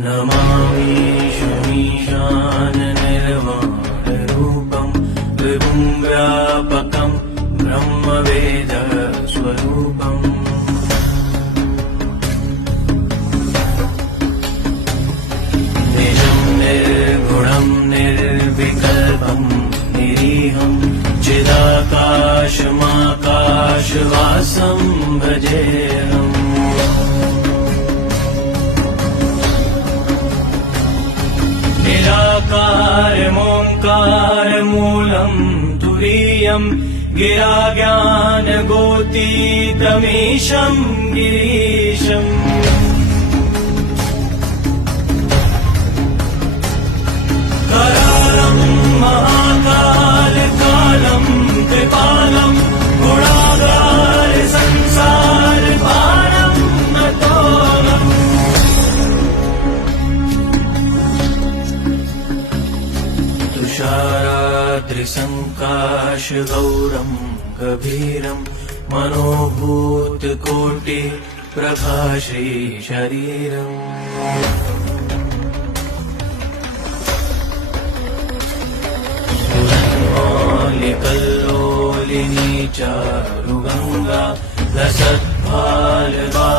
नमामि शमीशाननिर्वाणरूपम् विभुं व्यापकम् ब्रह्मवेदस्वरूपम्। निजं निर्गुणं निर्विकल्पं निरीहं चिदाकाशमाकाशवासं भजेऽहम् निराकारमोङ्कारमूलम् तुरीयम् गिरा ज्ञानगोतीतमीशम् गिरीशम् तुषाराद्रिसङ्काशगौरम् गभीरम् मनोभूतकोटि प्रभाश्री शरीरम् कल्लोलिनी चारुगङ्गा लसत्फालबाले